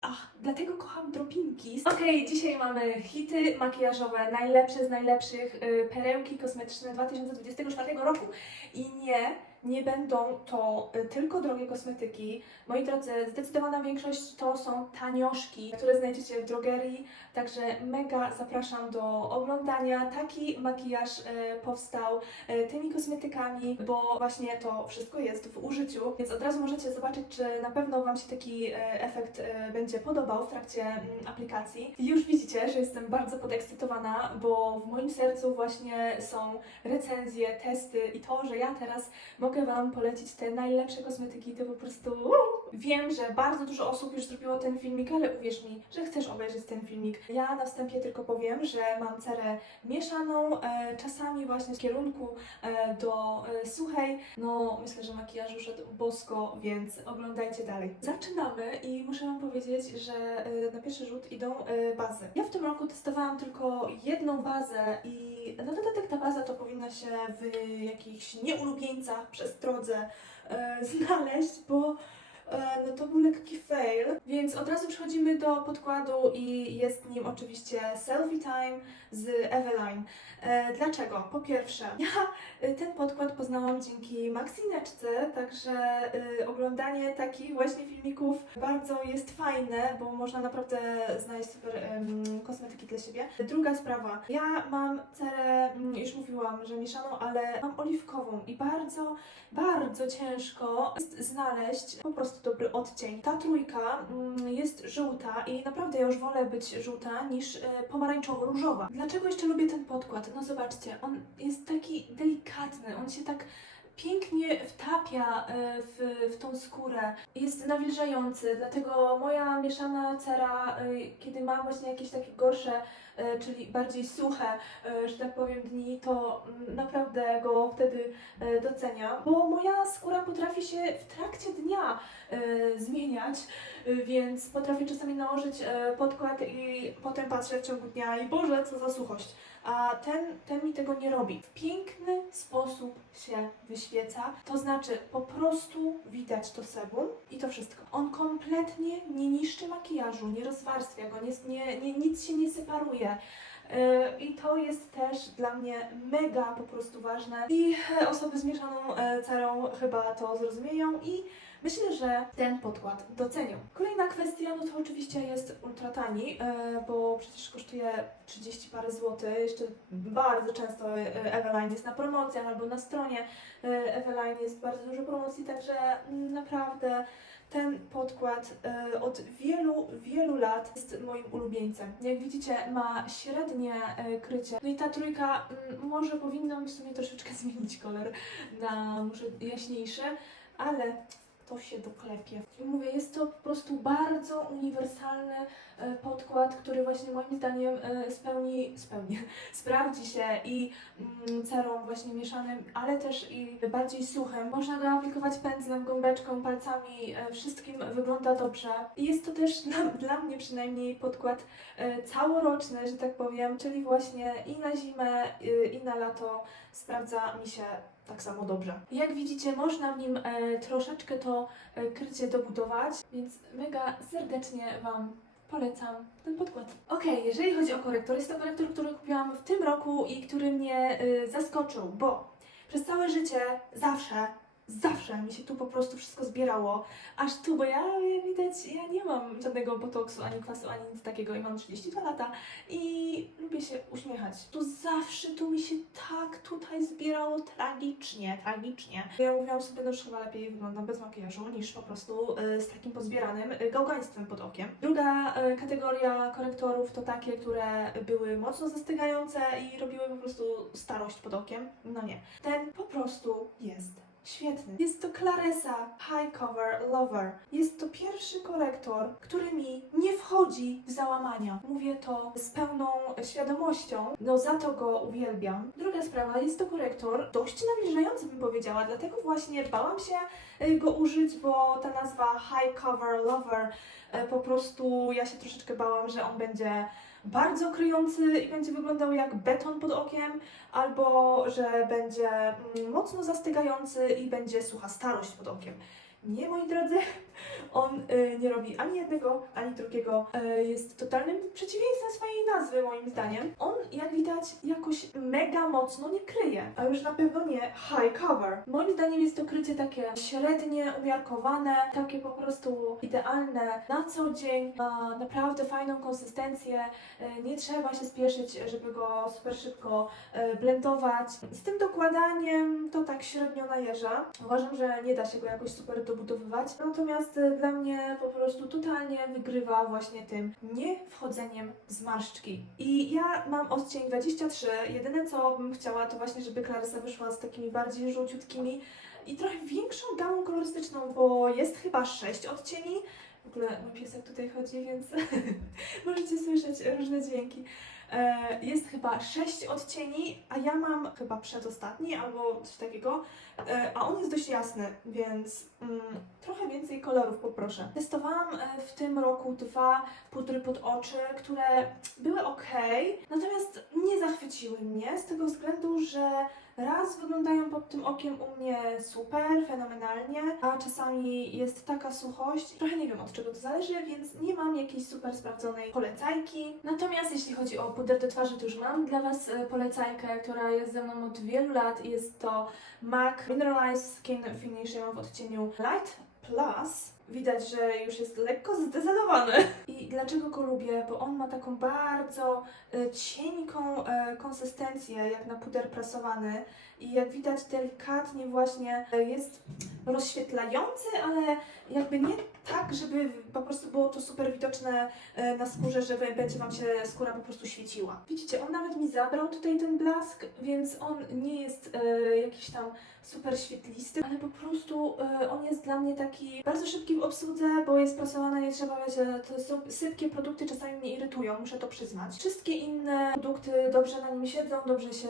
Ach, dlatego kocham dropinki. Okej, dzisiaj mamy hity makijażowe, najlepsze z najlepszych, y, perełki kosmetyczne 2024 roku. I nie, nie będą to y, tylko drogie kosmetyki. Moi drodzy, zdecydowana większość to są tanioszki, które znajdziecie w drogerii, także mega zapraszam do oglądania. Taki makijaż y, powstał y, tymi kosmetykami, bo właśnie to wszystko jest w użyciu, więc od razu możecie zobaczyć, czy na pewno Wam się taki efekt będzie podobał w trakcie mm, aplikacji. Już widzicie, że jestem bardzo podekscytowana, bo w moim sercu właśnie są recenzje, testy i to, że ja teraz mogę Wam polecić te najlepsze kosmetyki, to po prostu. Wiem, że bardzo dużo osób już zrobiło ten filmik, ale uwierz mi, że chcesz obejrzeć ten filmik. Ja na wstępie tylko powiem, że mam cerę mieszaną, e, czasami właśnie w kierunku e, do e, suchej. No, myślę, że makijaż szedł bosko, więc oglądajcie dalej. Zaczynamy i muszę Wam powiedzieć, że e, na pierwszy rzut idą e, bazy. Ja w tym roku testowałam tylko jedną bazę i na dodatek ta baza to powinna się w jakichś nieulubieńcach przez drodze e, znaleźć, bo no to był lekki fail. Więc od razu przechodzimy do podkładu i jest nim oczywiście Selfie Time z Eveline. E, dlaczego? Po pierwsze, ja e, ten podkład poznałam dzięki Maxineczce, także e, oglądanie takich właśnie filmików bardzo jest fajne, bo można naprawdę znaleźć super kosmetyki dla siebie. Druga sprawa, ja mam cerę, mm, już mówiłam, że mieszaną, ale mam oliwkową i bardzo, bardzo ciężko jest znaleźć po prostu dobry odcień. Ta trójka mm, jest żółta i naprawdę ja już wolę być żółta niż e, pomarańczowo-różowa. Dlaczego jeszcze lubię ten podkład? No zobaczcie, on jest taki delikatny, on się tak pięknie wtapia e, w, w tą skórę. Jest nawilżający, dlatego moja mieszana cera, e, kiedy mam właśnie jakieś takie gorsze, czyli bardziej suche, że tak powiem, dni, to mm, naprawdę go wtedy doceniam, bo moja skóra potrafi się w trakcie dnia zmieniać, e, więc potrafię czasami nałożyć e, podkład i potem patrzę w ciągu dnia i Boże, co za suchość. A ten, ten mi tego nie robi. W piękny sposób się wyświeca, to znaczy po prostu widać to sebum i to wszystko. On kompletnie nie niszczy makijażu, nie rozwarstwia go, nie, nie, nie, nic się nie separuje. I to jest też dla mnie mega po prostu ważne. I e, osoby z mieszaną e, cerą chyba to zrozumieją i myślę, że ten podkład docenią. Kolejna kwestia, no to oczywiście jest ultra tani, e, bo przecież kosztuje 30 parę złotych. Jeszcze bardzo często e, Eveline jest na promocjach albo na stronie e, Eveline jest bardzo dużo promocji, także naprawdę ten podkład od wielu, wielu lat jest moim ulubieńcem. Jak widzicie, ma średnie krycie. No i ta trójka mm, może powinnam w sumie troszeczkę zmienić kolor na może jaśniejszy, ale to się doklepie. I mówię, jest to po prostu bardzo uniwersalny e, podkład, który właśnie moim zdaniem e, spełni, spełni, sprawdzi się i mm, cerą właśnie mieszanym, ale też i bardziej suchym. Można go aplikować pędzlem, gąbeczką, palcami, e, wszystkim wygląda dobrze. Jest to też dla, dla mnie przynajmniej podkład całoroczny, że tak powiem, czyli właśnie i na zimę, i na lato sprawdza mi się tak samo dobrze. Jak widzicie, można w nim e, troszeczkę to e, krycie dobudować, więc mega serdecznie Wam polecam ten podkład. Okej, jeżeli chodzi o korektor, jest to korektor, który kupiłam w tym roku i który mnie e, zaskoczył, bo przez całe życie zawsze Zawsze mi się tu po prostu wszystko zbierało, aż tu, bo ja, jak widać, ja nie mam żadnego botoksu, ani kwasu, ani nic takiego i mam 32 lata i lubię się uśmiechać. Tu zawsze tu mi się tak tutaj zbierało tragicznie, tragicznie. Ja mówiłam sobie, no chyba lepiej wyglądam bez makijażu niż po prostu y, z takim pozbieranym y, gałgaństwem pod okiem. Druga y, kategoria korektorów to takie, które były mocno zastygające i robiły po prostu starość pod okiem. No nie. Ten po prostu jest Świetny. Jest to Claresa High Cover Lover. Jest to pierwszy korektor, który mi nie wchodzi w załamania. Mówię to z pełną świadomością, no za to go uwielbiam. Druga sprawa, jest to korektor dość nawilżający bym powiedziała, dlatego właśnie bałam się y, go użyć, bo ta nazwa High Cover Lover y, po prostu ja się troszeczkę bałam, że on będzie bardzo kryjący i będzie wyglądał jak beton pod okiem, albo że będzie mm, mocno zastygający i będzie sucha starość pod okiem. Nie, moi drodzy, On y, nie robi ani jednego, ani drugiego. Y, jest totalnym przeciwieństwem swojej nazwy, moim zdaniem. On, jak widać, jakoś mega mocno nie kryje, a już na pewno nie high cover. Moim zdaniem jest to krycie takie średnie, umiarkowane, takie po prostu idealne na co dzień. Ma naprawdę fajną konsystencję. Y, nie trzeba się spieszyć, żeby go super szybko y, blendować. Z tym dokładaniem to tak średnio najeżdża. Uważam, że nie da się go jakoś super dobudowywać. Natomiast y, dla mnie po prostu totalnie wygrywa właśnie tym nie wchodzeniem zmarszczki. I ja mam odcień 23. Jedyne co bym chciała to właśnie, żeby Clarissa wyszła z takimi bardziej żółciutkimi i trochę większą gamą kolorystyczną, bo jest chyba 6 odcieni. W ogóle mój piesek tutaj chodzi, więc możecie słyszeć różne dźwięki. E, Jest chyba 6 odcieni, a ja mam chyba przedostatni albo coś takiego, E, a on jest dość jasny, więc mm, trochę więcej kolorów poproszę. Testowałam e, w tym roku dwa pudry pod oczy, które były ok, natomiast nie zachwyciły mnie z tego względu, że raz wyglądają pod tym okiem u mnie super, fenomenalnie, a czasami jest taka suchość. Trochę nie wiem od czego to zależy, więc nie mam jakiejś super sprawdzonej polecajki. Natomiast jeśli chodzi o puder do twarzy, to już mam dla Was e, polecajkę, która jest ze mną od wielu lat jest to MAC Mineralized Skin Finish ja mam w odcieniu Light Plus. Widać, że już jest lekko zdezadowany. I dlaczego go lubię? Bo on ma taką bardzo e, cienką e, konsystencję, jak na puder prasowany. I jak widać, delikatnie właśnie e, jest rozświetlający, ale jakby nie tak, żeby po prostu było to super widoczne e, na skórze, że będzie Wam się skóra po prostu świeciła. Widzicie, on nawet mi zabrał tutaj ten blask, więc on nie jest e, jakiś tam super świetlisty, ale po prostu e, on jest dla mnie taki bardzo szybki w obsłudze, bo jest prasowany, nie trzeba, wiecie, to są sypkie produkty, czasami mnie irytują, muszę to przyznać. Wszystkie inne produkty dobrze na nim siedzą, dobrze się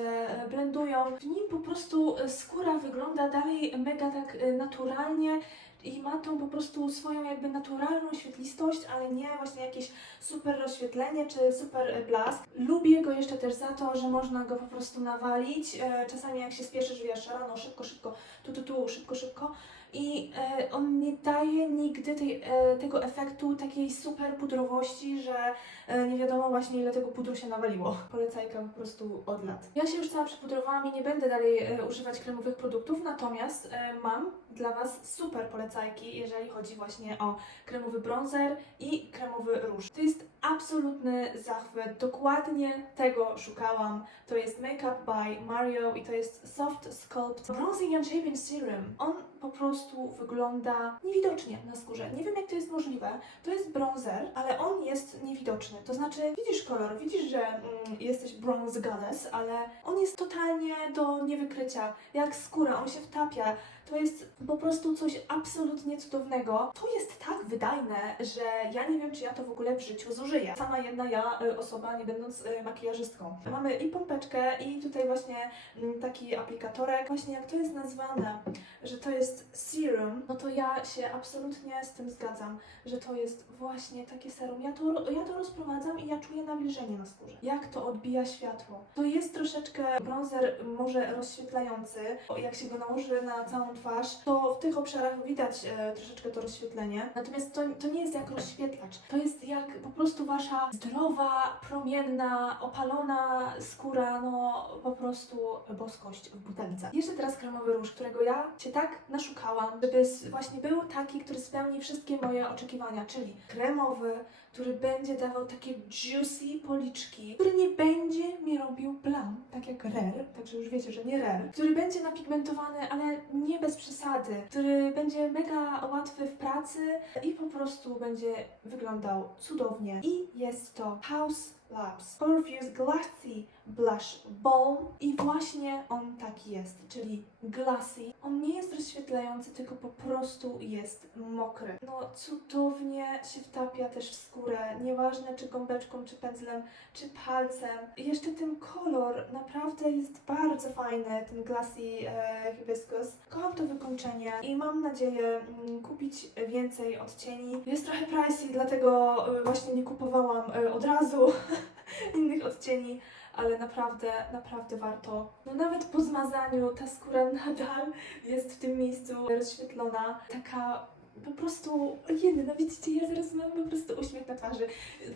blendują. W nim po prostu skóra wygląda dalej mega tak naturalnie, i ma tą po prostu swoją jakby naturalną świetlistość, ale nie właśnie jakieś super rozświetlenie czy super e, blask. Lubię go jeszcze też za to, że można go po prostu nawalić. E, Czasami jak się spieszysz, wiesz, rano szybko, szybko, tu, tu, tu, szybko, szybko. I e, on nie daje nigdy tej, e, tego efektu takiej super pudrowości, że e, nie wiadomo właśnie ile tego pudru się nawaliło. Polecajka po prostu od lat. Ja się już cała przepudrowałam i nie będę dalej e, używać kremowych produktów, natomiast e, mam dla Was super polecajki, jeżeli chodzi właśnie o kremowy bronzer i kremowy róż. To jest absolutny zachwyt, dokładnie tego szukałam. To jest Makeup by Mario i to jest Soft Sculpt Bronzing and Shaving Serum. On po prostu wygląda niewidocznie na skórze. Nie wiem jak to jest możliwe. To jest bronzer, ale on jest niewidoczny. To znaczy widzisz kolor, widzisz, że mm, jesteś bronze goddess, ale on jest totalnie do niewykrycia. Jak skóra, on się wtapia. To jest po prostu coś absolutnie cudownego. To jest tak wydajne, że ja nie wiem, czy ja to w ogóle w życiu zużyję. Sama jedna ja, y, osoba, nie będąc y, makijażystką. Mamy i pompeczkę, i tutaj właśnie mm, taki aplikatorek. Właśnie jak to jest nazwane, że to jest serum, no to ja się absolutnie z tym zgadzam, że to jest właśnie takie serum. Ja to, ja to rozprowadzam i ja czuję nawilżenie na skórze. Jak to odbija światło. To jest troszeczkę bronzer może rozświetlający. Jak się go nałoży na całą twarz, to w tych obszarach widać e, troszeczkę to rozświetlenie. Natomiast to, to nie jest jak rozświetlacz. To jest jak po prostu wasza zdrowa, promienna, opalona skóra, no po prostu boskość w butelce. Jeszcze teraz kremowy róż, którego ja się tak naszukałam, żeby właśnie był taki, który spełni wszystkie moje oczekiwania, czyli kremowy, który będzie dawał takie juicy policzki, który nie będzie mi robił plam, tak jak Rare, także już wiecie, że nie Rare, który będzie napigmentowany, ale nie bez przesady, który będzie mega łatwy w pracy i po prostu będzie wyglądał cudownie. I jest to House Labs. Fuse Glassy Blush Balm i właśnie on taki jest, czyli glassy. On nie jest rozświetlający, tylko po prostu jest mokry. No cudownie się wtapia też w skórę, nieważne czy gąbeczką, czy pędzlem, czy palcem. Jeszcze ten kolor naprawdę jest bardzo fajny, ten glassy e, hibiscus. Kocham to wykończenie i mam nadzieję mm, kupić więcej odcieni. Jest trochę pricey, dlatego e, właśnie nie kupowałam e, od razu innych odcieni, ale naprawdę, naprawdę warto. No nawet po zmazaniu ta skóra nadal jest w tym miejscu rozświetlona. Taka po prostu jedy, no widzicie, ja zaraz mam po prostu uśmiech na twarzy,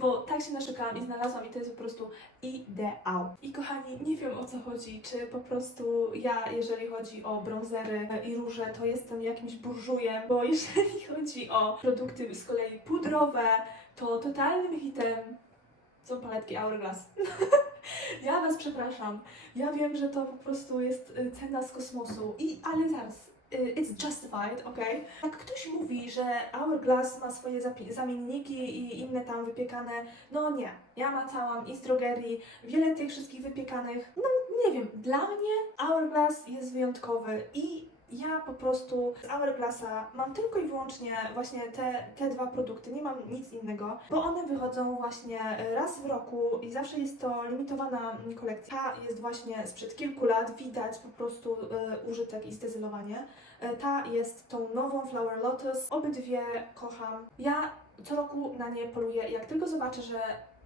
bo tak się naszukałam i znalazłam i to jest po prostu ideał. I kochani, nie wiem o co chodzi, czy po prostu ja, jeżeli chodzi o bronzery i róże, to jestem jakimś burżujem, bo jeżeli chodzi o produkty z kolei pudrowe, to totalnym hitem są paletki Hourglass. ja Was przepraszam. Ja wiem, że to po prostu jest y, cena z kosmosu. I ale zaraz. y, It's justified, ok? Jak ktoś mówi, że Hourglass ma swoje zamienniki i inne tam wypiekane, no nie. Ja macałam i z drogerii, wiele tych wszystkich wypiekanych. No nie wiem, dla mnie Hourglass jest wyjątkowy i ja po prostu z Hourglassa mam tylko i wyłącznie właśnie te, te dwa produkty, nie mam nic innego, bo one wychodzą właśnie raz w roku i zawsze jest to limitowana kolekcja. Ta jest właśnie sprzed kilku lat, widać po prostu e, użytek i zdecydowanie. E, ta jest tą nową Flower Lotus, obydwie kocham. Ja co roku na nie poluję, jak tylko zobaczę, że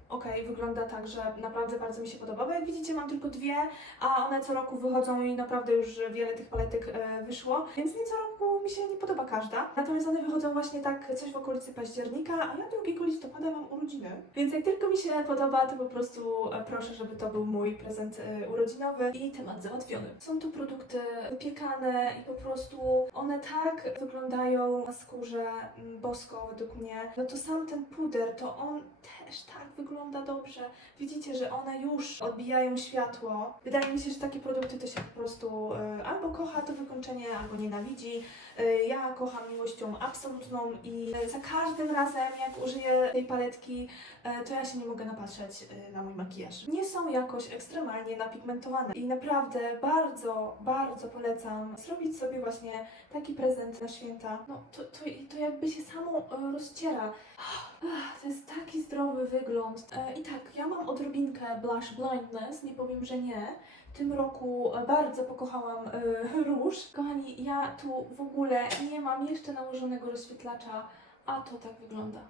okej, wygląda tak, że naprawdę bardzo mi się podoba, bo jak widzicie mam tylko dwie, a one co roku wychodzą i naprawdę już wiele tych paletek e, wyszło, więc mi co roku mi się nie podoba każda. Natomiast one wychodzą właśnie tak coś w okolicy października, a ja 2 listopada mam urodziny. Więc jak tylko mi się podoba, to po prostu e, proszę, żeby to był mój prezent e, urodzinowy i temat załatwiony. Są to produkty wypiekane i po prostu one tak wyglądają na skórze mm, bosko według mnie. No to sam ten puder, to on też tak wygląda dobrze. Widzicie, że one już odbijają światło. Wydaje mi się, że takie produkty to się po prostu e, albo kocha to wykończenie, albo nienawidzi. E, ja kocham miłością absolutną i e, za każdym razem, jak użyję tej paletki, e, to ja się nie mogę napatrzeć na mój makijaż. Nie są jakoś ekstremalnie napigmentowane i naprawdę bardzo, bardzo polecam zrobić sobie właśnie taki prezent na święta. No to, to, to jakby się samo rozciera. Ach, To jest taki zdrowy wygląd. I tak, ja mam odrobinkę blush blindness, nie powiem, że nie. W tym roku bardzo pokochałam e, róż. Kochani, ja tu w ogóle nie mam jeszcze nałożonego rozświetlacza, a to tak wygląda.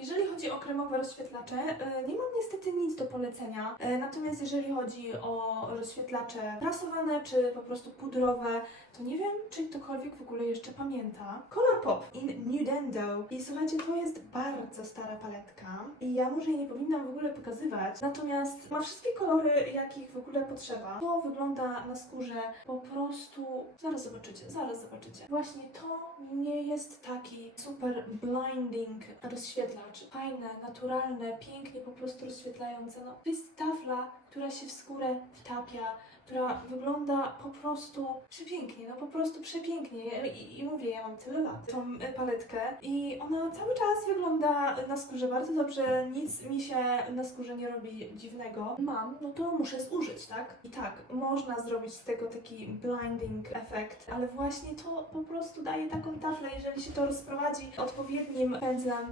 Jeżeli chodzi o kremowe rozświetlacze, e, nie mam niestety nic do polecenia. E, Natomiast jeżeli chodzi o rozświetlacze prasowane czy po prostu pudrowe, to nie wiem, czy ktokolwiek w ogóle jeszcze pamięta. Color Pop in Nudendo. I słuchajcie, to jest bardzo stara paletka i ja może jej nie powinnam w ogóle pokazywać. Natomiast ma wszystkie kolory, jakich w ogóle potrzeba. To wygląda na skórze po prostu... Zaraz zobaczycie, zaraz zobaczycie. Właśnie to nie jest taki super blinding rozświetlacz. Fajne, naturalne, pięknie po prostu rozświetlające. No, to jest tafla, która się w skórę wtapia, która wygląda po prostu przepięknie, no po prostu przepięknie. I, i mówię, ja mam tyle lat tą e, paletkę i ona cały czas wygląda na skórze bardzo dobrze, nic mi się na skórze nie robi dziwnego. Mam, no to muszę zużyć, tak? I tak, można zrobić z tego taki blinding efekt, ale właśnie to po prostu daje taką taflę, jeżeli się to rozprowadzi odpowiednim pędzlem.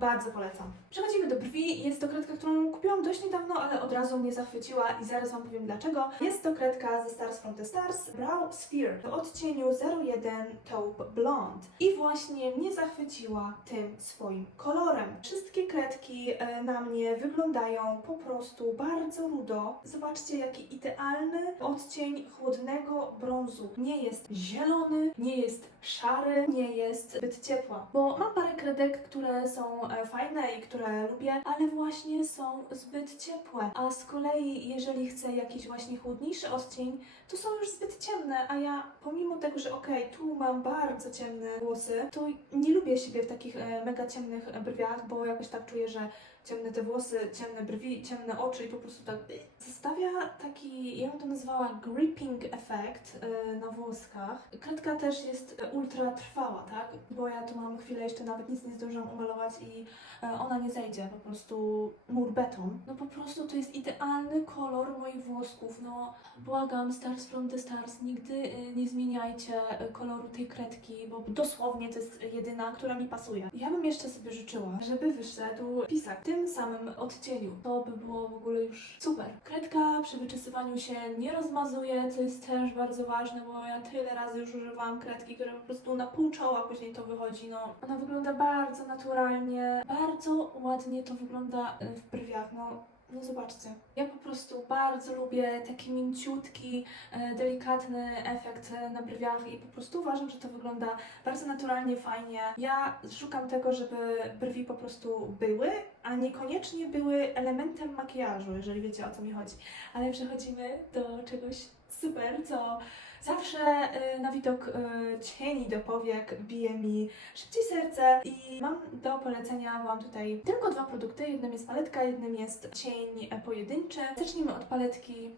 Bardzo polecam. Przechodzimy do brwi. Jest to kredka, którą kupiłam dość niedawno, ale od razu mnie zachwyciła i zaraz Wam powiem dlaczego. Jest to kredka ze Stars from the Stars Brow Sphere w odcieniu 01 Taupe Blonde. I właśnie mnie zachwyciła tym swoim kolorem. Wszystkie kredki e, na mnie wyglądają po prostu bardzo rudo. Zobaczcie, jaki idealny odcień chłodnego brązu. Nie jest zielony, nie jest szary, nie jest zbyt ciepła. Bo mam parę kredek, które są fajne i które lubię, ale właśnie są zbyt ciepłe. A z kolei, jeżeli chcę jakiś właśnie chłodniejszy odcień, to są już zbyt ciemne, a ja pomimo tego, że okej, tu mam bardzo ciemne włosy, to nie lubię siebie w takich e, mega ciemnych e, brwiach, bo jakoś tak czuję, że ciemne te włosy, ciemne brwi, ciemne oczy i po prostu tak zostawia taki, ja bym to nazwała gripping efekt e, na włoskach. Kredka też jest e, ultra trwała, tak? Bo ja tu mam chwilę jeszcze nawet nic nie zdążyłam umalować i e, ona nie zejdzie, po prostu mur beton. No po prostu to jest idealny kolor moich włosków, no błagam, Stars from the Stars, nigdy nie zmieniajcie koloru tej kredki, bo dosłownie to jest jedyna, która mi pasuje. Ja bym jeszcze sobie życzyła, żeby wyszedł pisak w tym samym odcieniu. To by było w ogóle już super. Kredka przy wyczesywaniu się nie rozmazuje, co jest też bardzo ważne, bo ja tyle razy już używałam kredki, które po prostu na pół czoła później to wychodzi. No, ona wygląda bardzo naturalnie, bardzo ładnie to wygląda w brwiach. No, No zobaczcie. Ja po prostu bardzo lubię taki mięciutki, e, delikatny efekt e, na brwiach i po prostu uważam, że to wygląda bardzo naturalnie, fajnie. Ja szukam tego, żeby brwi po prostu były, a niekoniecznie były elementem makijażu, jeżeli wiecie o co mi chodzi. Ale przechodzimy do czegoś super, co zawsze e, na widok e, cieni do powiek bije mi szybciej serce i mam do polecenia, mam tutaj tylko dwa produkty, jednym jest paletka, jednym jest cień pojedynczy. Zacznijmy od paletki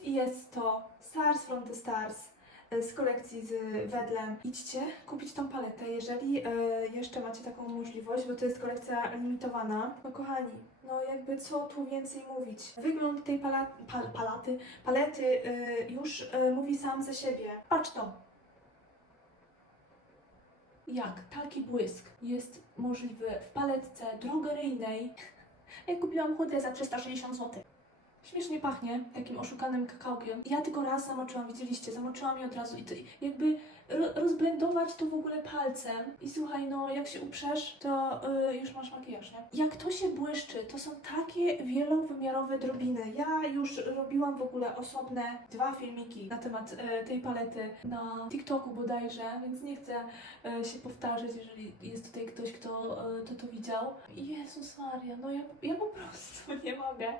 jest to Stars from the Stars z kolekcji z Wedlem. Idźcie kupić tą paletę, jeżeli e, jeszcze macie taką możliwość, bo to jest kolekcja limitowana. No kochani, no jakby co tu więcej mówić. Wygląd tej pala, pal, palaty, palety e, już e, mówi sam za siebie. Patrz to! jak taki błysk jest możliwy w paletce drogeryjnej. Ja kupiłam chudę za 360 zł. Śmiesznie pachnie takim oszukanym kakałkiem. Ja tylko raz zamoczyłam, widzieliście, zamoczyłam je od razu i to jakby rozblendować to w ogóle palcem. I słuchaj, no jak się uprzesz, to y, już masz makijaż, nie? Jak to się błyszczy, to są takie wielowymiarowe drobiny. Ja już robiłam w ogóle osobne dwa filmiki na temat y, tej palety na TikToku bodajże, więc nie chcę e, się powtarzać, jeżeli jest tutaj ktoś, kto e, to, to widział. Jezus Maria, no ja, ja po prostu nie mogę.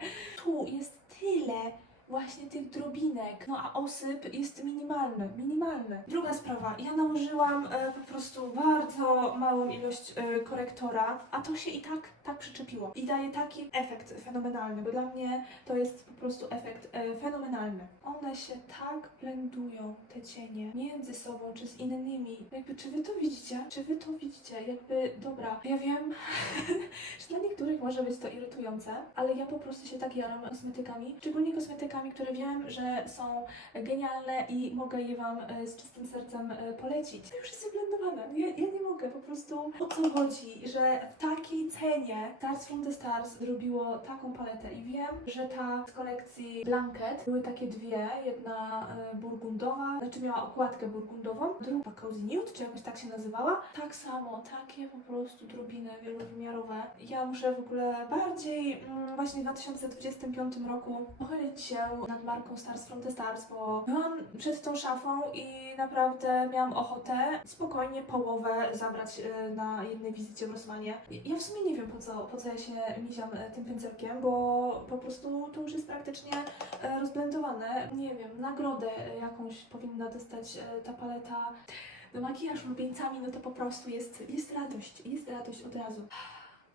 Tu jest tyle właśnie tych drobinek, no a osyp jest minimalny, minimalny. Druga sprawa, ja nałożyłam e, po prostu bardzo małą ilość e, korektora, a to się i tak, tak przyczepiło. I daje taki efekt fenomenalny, bo dla mnie to jest po prostu efekt e, fenomenalny. One się tak blendują, te cienie, między sobą czy z innymi. Jakby, czy wy to widzicie? Czy wy to widzicie? Jakby, dobra, ja wiem, że dla niektórych może być to irytujące, ale ja po prostu się tak jaram kosmetykami, szczególnie kosmetykami, które wiem, że są genialne i mogę je Wam e, z czystym sercem e, polecić. To już jest wyblendowane. Ja, ja nie mogę, po prostu o co chodzi, że w takiej cenie Stars from the Stars zrobiło taką paletę i wiem, że ta z kolekcji Blanket były takie dwie, jedna e, burgundowa, znaczy miała okładkę burgundową, druga Cozy Nude, czy jakoś tak się nazywała. Tak samo, takie po prostu drobiny wielowymiarowe. Ja muszę w ogóle bardziej mm, właśnie w 2025 roku pochylić się nad marką Stars from the Stars, bo byłam przed tą szafą i naprawdę miałam ochotę spokojnie połowę zabrać e, na jednej wizycie w Rossmanie. Ja w sumie nie wiem po co, po co ja się miziam e, tym pędzelkiem, bo po prostu to już jest praktycznie e, rozblendowane. Nie wiem, nagrodę jakąś powinna dostać ta paleta. No makijaż lubieńcami, no to po prostu jest, jest radość, jest radość od razu.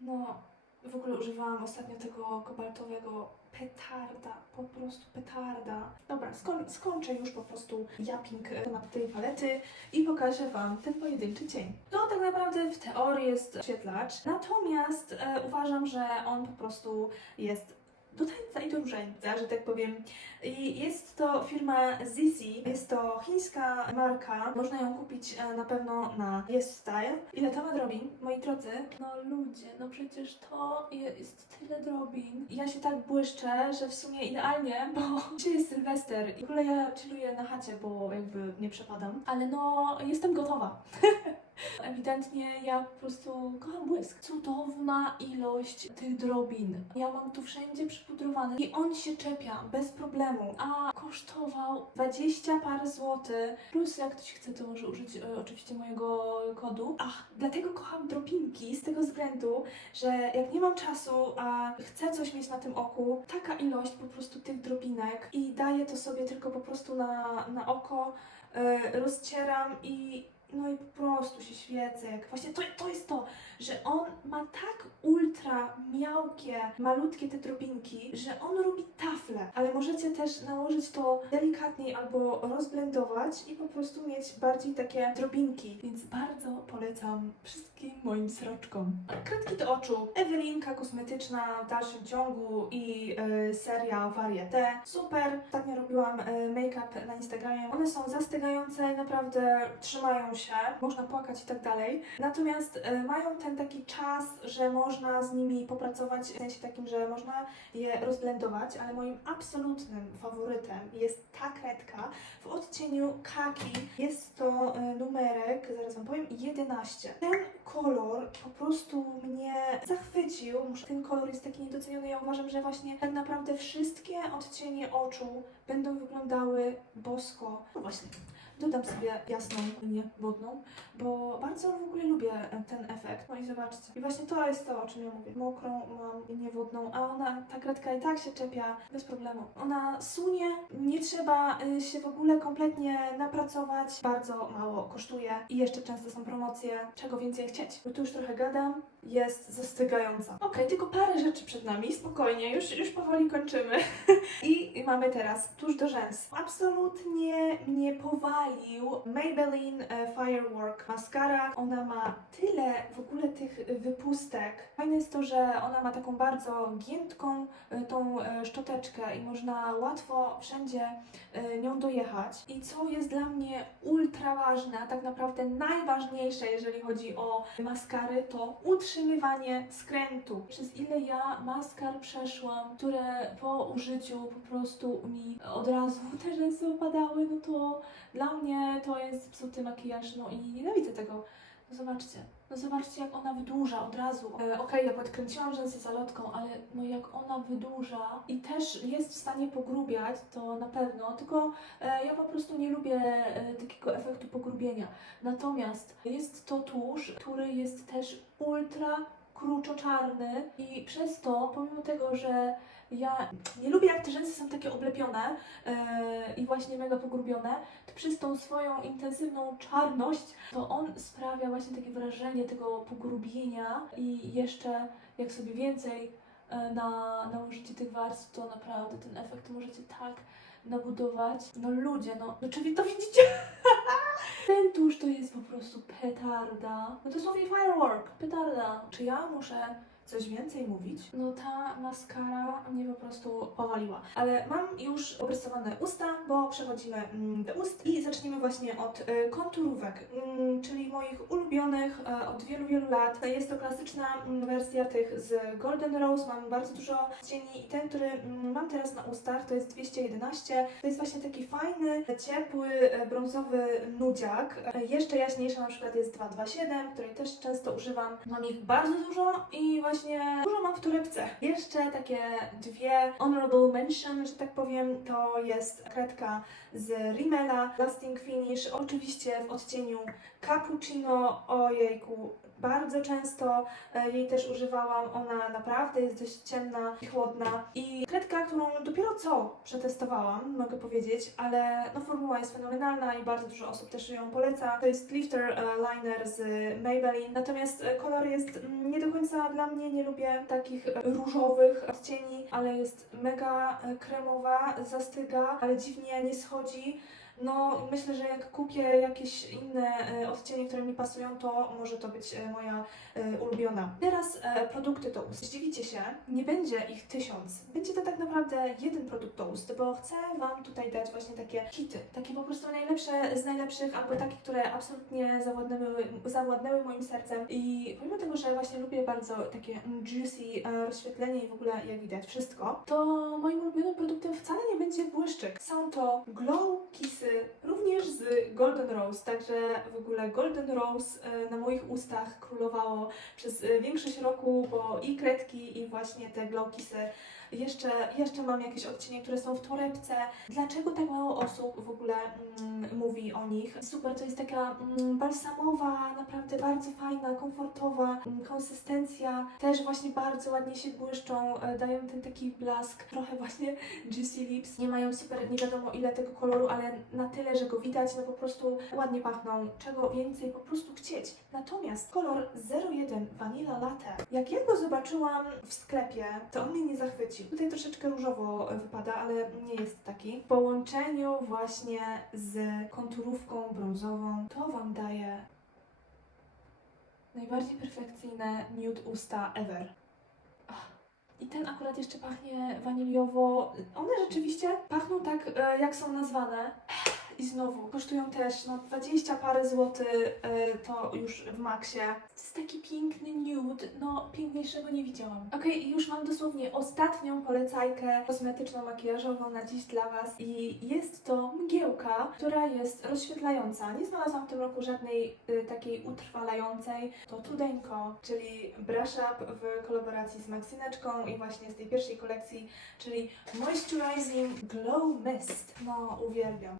No, w ogóle używałam ostatnio tego kobaltowego petarda, po prostu petarda. Dobra, skoń, skończę już po prostu japping temat tej palety i pokażę Wam ten pojedynczy cień. To tak naprawdę w teorii jest świetlacz, natomiast e, uważam, że on po prostu jest do tańca i do różańca, że tak powiem. I jest to firma Zizi, jest to chińska marka, można ją kupić e, na pewno na Yes Style. Ile to ma drobin, moi drodzy? No ludzie, no przecież to jest tyle drobin. Ja się tak błyszczę, że w sumie idealnie, bo dzisiaj jest Sylwester i w ogóle ja chilluję na chacie, bo jakby nie przepadam. Ale no, jestem gotowa. Ewidentnie ja po prostu kocham błysk. Cudowna ilość tych drobin. Ja mam tu wszędzie przypudrowane i on się czepia bez problemu. A kosztował 20 par złotych. Plus jak ktoś chce, to może użyć e, oczywiście mojego kodu. Ach, dlatego kocham dropinki z tego względu, że jak nie mam czasu, a chcę coś mieć na tym oku, taka ilość po prostu tych drobinek i daję to sobie tylko po prostu na, na oko, e, rozcieram i no i po prostu się świecę. Właśnie to, to jest to, że on ma tak ultra miałkie, malutkie te drobinki, że on robi tafle. Ale możecie też nałożyć to delikatniej albo rozblendować i po prostu mieć bardziej takie drobinki. Więc bardzo polecam wszystkim moim sroczkom. Kredki do oczu, Ewelinka kosmetyczna w dalszym ciągu i e, seria Varieté. Super. Ostatnio robiłam e, make-up na Instagramie. One są zastygające i naprawdę trzymają się. Można płakać i tak dalej. Natomiast e, mają ten taki czas, że można z nimi popracować w sensie takim, że można je rozblendować, ale moim absolutnym faworytem jest ta kredka w odcieniu kaki. Jest to e, numerek, zaraz Wam powiem, 11. Ten kolor po prostu mnie zachwycił. Ten kolor jest taki niedoceniony. Ja uważam, że właśnie tak naprawdę wszystkie odcienie oczu będą wyglądały bosko. No właśnie. Dodam sobie jasną linię wodną, bo bardzo w ogóle lubię ten efekt. No i zobaczcie. I właśnie to jest to, o czym ja mówię. Mokrą mam linię wodną, a ona, ta kredka i tak się czepia bez problemu. Ona sunie, nie trzeba y, się w ogóle kompletnie napracować. Bardzo mało kosztuje i jeszcze często są promocje. Czego więcej chcieć? Bo tu już trochę gadam. Jest zastygająca. Okej, tylko parę rzeczy przed nami. Spokojnie, już, już powoli kończymy. I mamy teraz tuż do rzęs. Absolutnie mnie powalił Maybelline e, Firework Mascara. Ona ma tyle w ogóle tych wypustek. Fajne jest to, że ona ma taką bardzo giętką e, tą e, szczoteczkę i można łatwo wszędzie nią dojechać. I co jest dla mnie ultra ważne, a tak naprawdę najważniejsze, jeżeli chodzi o maskary, to utrzymywanie skrętu. Przez ile ja maskar przeszłam, które po użyciu po prostu mi od razu te rzęsy opadały, no to dla mnie to jest zepsuty makijaż, no i nienawidzę tego. No zobaczcie, no zobaczcie jak ona wydłuża od razu. E, Okej, ja podkręciłam rzęsy zalotką, ale no jak ona wydłuża i też jest w stanie pogrubiać, to na pewno, tylko e, ja po prostu nie lubię e, takiego efektu pogrubienia. Natomiast jest to tusz, który jest też ultra kruczoczarny i przez to, pomimo tego, że ja nie lubię jak te rzęsy są takie oblepione e, i właśnie mega pogrubione, przez tą swoją intensywną czarność, to on sprawia właśnie takie wrażenie tego pogrubienia i jeszcze jak sobie więcej e, na, nałożycie tych warstw, to naprawdę ten efekt możecie tak nabudować. No ludzie, no, no czy to widzicie? Ten tusz to jest po prostu petarda. No dosłownie firework, petarda. Czy ja muszę coś więcej mówić? No ta maskara mnie po prostu powaliła. Ale mam już obrysowane usta, bo przechodzimy mm, do ust i zaczniemy właśnie od y, konturówek, mm, czyli moich ulubionych e, od wielu, wielu lat. Jest to klasyczna mm, wersja tych z Golden Rose, mam bardzo dużo cieni i ten, który mam teraz na ustach to jest 211. To jest właśnie taki fajny, ciepły, e, brązowy nudziak. E, Jeszcze jaśniejsza na przykład jest 227, której też często używam. Mam ich bardzo dużo i właśnie dużo mam w torebce. Jeszcze takie dwie honorable mention, że tak powiem, to jest kredka z Rimmela Lasting Finish, oczywiście w odcieniu cappuccino, ojejku, bardzo często e, jej też używałam, ona naprawdę jest dość ciemna i chłodna i kredka, którą dopiero co przetestowałam, mogę powiedzieć, ale no formuła jest fenomenalna i bardzo dużo osób też ją poleca. To jest Lifter e, Liner z Maybelline, natomiast e, kolor jest mm, nie do końca dla mnie, nie lubię takich różowych odcieni, ale jest mega kremowa, zastyga, ale dziwnie nie schodzi. No, myślę, że jak kupię jakieś inne e, odcienie, które mi pasują, to może to być e, moja e, ulubiona. Teraz produkty do ust. Zdziwicie się, nie będzie ich tysiąc. Będzie to tak naprawdę jeden produkt do ust, bo chcę Wam tutaj dać właśnie takie hity. Takie po prostu najlepsze z najlepszych, albo takie, które absolutnie zawładnęły, zawładnęły moim sercem. I pomimo tego, że właśnie lubię bardzo takie juicy rozświetlenie i w ogóle, jak widać, wszystko, to moim ulubionym produktem wcale nie będzie błyszczyk. Są to Glow Kissy, również z Golden Rose, także w ogóle Golden Rose e, na moich ustach królowało przez e, większość roku, bo i kredki, i właśnie te Glow Kissy. Jeszcze, jeszcze mam jakieś odcienie, które są w torebce. Dlaczego tak mało osób w ogóle mm, mówi o nich? Super, to jest taka mm, balsamowa, naprawdę bardzo fajna, komfortowa mm, konsystencja. Też właśnie bardzo ładnie się błyszczą, e, dają ten taki blask, trochę właśnie juicy lips. Nie mają super, nie wiadomo ile tego koloru, ale na tyle, że go widać, no po prostu ładnie pachną. Czego więcej po prostu chcieć. Natomiast kolor 01 Vanilla Latte, jak ja go zobaczyłam w sklepie, to on mnie nie zachwycił. Tutaj troszeczkę różowo wypada, ale nie jest taki. W połączeniu właśnie z konturówką brązową, to Wam daje najbardziej perfekcyjne nude usta ever. Ach. I ten akurat jeszcze pachnie waniliowo. One rzeczywiście pachną tak, e, jak są nazwane. I znowu, kosztują też no 20 parę złotych, y, to już w maksie. To jest taki piękny nude, no piękniejszego nie widziałam. Okej, i już mam dosłownie ostatnią polecajkę kosmetyczną, makijażową na dziś dla Was i jest to mgiełka, która jest rozświetlająca. Nie znalazłam w tym roku żadnej y, takiej utrwalającej. To Tudeńko, czyli brush up w kolaboracji z Maxineczką i właśnie z tej pierwszej kolekcji, czyli Moisturizing Glow Mist. No, uwielbiam.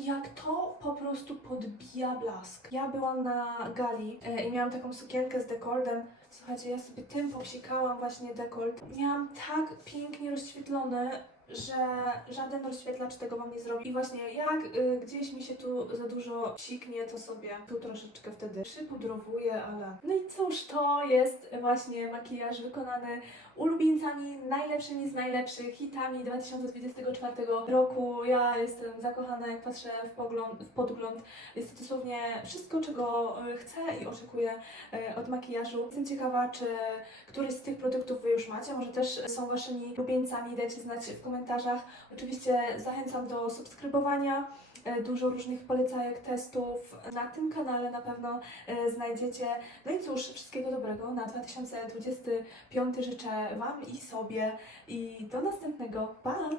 Jak to po prostu podbija blask. Ja byłam na gali e, i miałam taką sukienkę z dekoltem. Słuchajcie, ja sobie tym popsikałam właśnie dekolt. Miałam tak pięknie rozświetlony, że żaden rozświetlacz tego wam nie zrobi. I właśnie jak y, gdzieś mi się tu za dużo siknie, to sobie tu troszeczkę wtedy przypudrowuję, ale... No i cóż, to jest właśnie makijaż wykonany ulubieńcami najlepszymi z najlepszych, hitami 2024 roku. Ja jestem zakochana, jak patrzę w, pogląd, w podgląd. Jest to dosłownie wszystko, czego y, chcę i oczekuję y, od makijażu. Jestem ciekawa, czy któryś z tych produktów Wy już macie. Może też są Waszymi ulubieńcami, dajcie znać w komentarzach. Oczywiście zachęcam do subskrybowania. E, Dużo różnych polecajek, testów na tym kanale na pewno e, znajdziecie. No i cóż, wszystkiego dobrego na 2025 życzę Wam i sobie i do następnego. Pa!